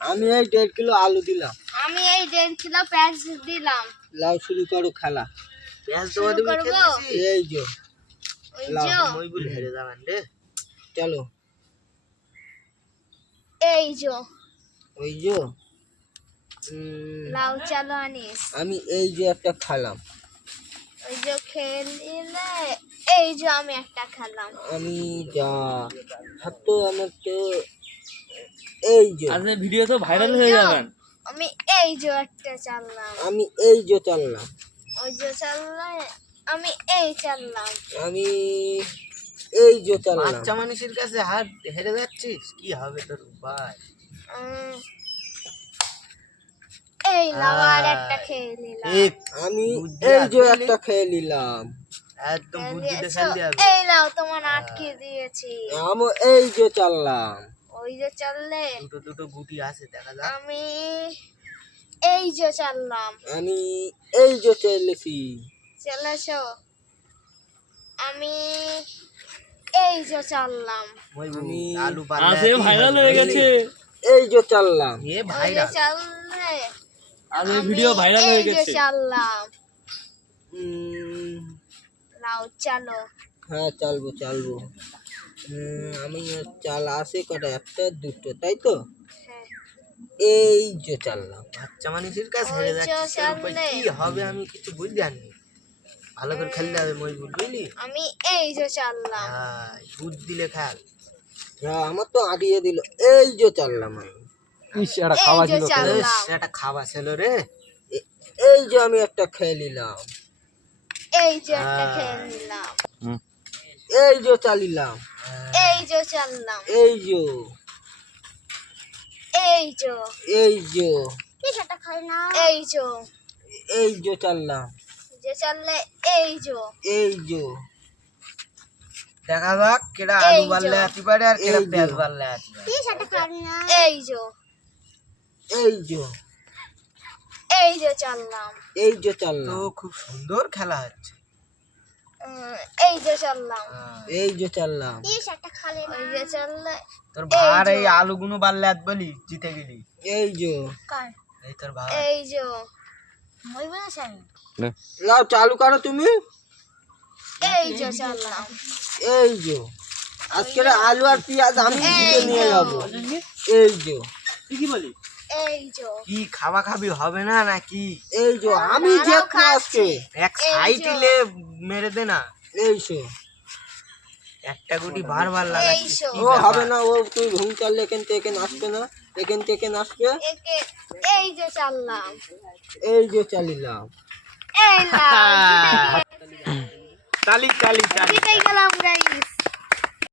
আমি এই 1.5 কিলো আলু দিলাম। আমি এই 1.5 কিলো পেঁয়াজ দিলাম। লাও শুরু করো খেলা। পেঁয়াজ দেওয়া দিবি খেলতেছি। এই যে ওই লাও যে মই বলে হেরে যাবেন রে। চলো এই যে ওই যে লাউ চালো আনিস। আমি এই যে একটা খেলাম। ওই যে খেলিলে এই যে আমি একটা খেলাম। আমি যা হাতো আমার তো এই যে আজকে ভিডিও তো ভাইরাল হয়ে যাবেন। আমি এই যে একটা চাললাম। আমি এই যে চাললাম। ওই যে চাললে আমি এই চাললাম। আমি এই যে চাললাম। বাচ্চা মানুষের কাছে হার হেরে যাচ্ছিস, কি হবে তোর ভাই? এই লাউ আর একটা খেয়ে নিলাম। আমি বুদ্ধি এই যে আছে একটা খেয়ে নিলাম। একদম বুদ্ধিতে খেল দিয়ে হবে। এই লাউ তোমার আটকে দিয়েছি। আমি এই যে চাললাম। ওই যে চাললে দুটো দুটো গুটি আছে দেখা যাক। আমি এই যে চাললাম। আমি এই যে চাইলেছি। চলেছো আমি এই যে চাললাম। মই আমি আলু আজকে ভাইরাল হয়ে গেছে। এই যে চাললাম। এ ওই যে ভাইরাল। চাললে আজকে ভিডিও ভাইরাল হয়ে এই যে গেছে। চাললাম। উম, লাউ চালো। হ্যাঁ চালবো চালবো। আমি চাল আছে কটা, একটা দুটো, তাই তো? হ্যাঁ। এই যে চাললাম। বাচ্চা মানুষের কাছে ওই হেরে যে যাচ্ছিস, তোর ভাই সামনে। কি হবে আমি কিছু বুঝতে পারিনি। ভালো করে খেলতে হবে মই বুঝলি। আমি এই যে চাললাম। হ্যাঁ দুধ দিলে খেল। হ্যাঁ আমার তো আড়িয়ে দিল। এই যে চাললাম আমি। এই যে চাললাম। একটা খাওয়া ছিল রে। এই যে আমি একটা খেয়ে নিলাম। এই যে একটা খেয়ে নিলাম। এই যে চালিলাম। এই যে চাললাম। এই যে এই যে এই যে কি সেটা খাই না। এই যে এই যে চাললাম। যে চাললে এই যে এই যে দেখা যাক কেডা এই আলু যে। বাড়লে আতি পারে আর কেডা এই যে। পেঁয়াজ বাড়লে আতি পারে। কি সেটা খাই না। এই যে এই যে এই যে চাললাম। এই যে তো চাললাম। খুব সুন্দর খেলা হচ্ছে। এই যে চাললাম। এই যে চাললাম। কি সেটা খালি না। এই যে চাললে তোর ভার যে। এই আলুগুলো বাড়লে আত বলি জিতে গেলি। এই যে কার এই তোর ভার। এই যে মই বলেছেন লাও চালু করো তুমি। এই যে চাললাম। এই যে আজকে আলু আর পেঁয়াজ আমি দিকে নিয়ে যাবো। এই যে তুই কি বলি? এই যে কি খাওয়া খাবি হবে না নাকি? এই যে আমি দেখবো আজকে। এক সাইডে মেরে দে না। এই যে একটা গুটি বারবার এই লাগাচ্ছিস। শো। কি ও ব্যাপার? হবে না, ও তুই ঘুম চাললে এখান থেকে আসবে না, এখান থেকে আসবে। একে এই যে চাললাম। এই যে চালিলাম। এই লাউ তালি তালি তালি। জিতে গেলাম গাইস।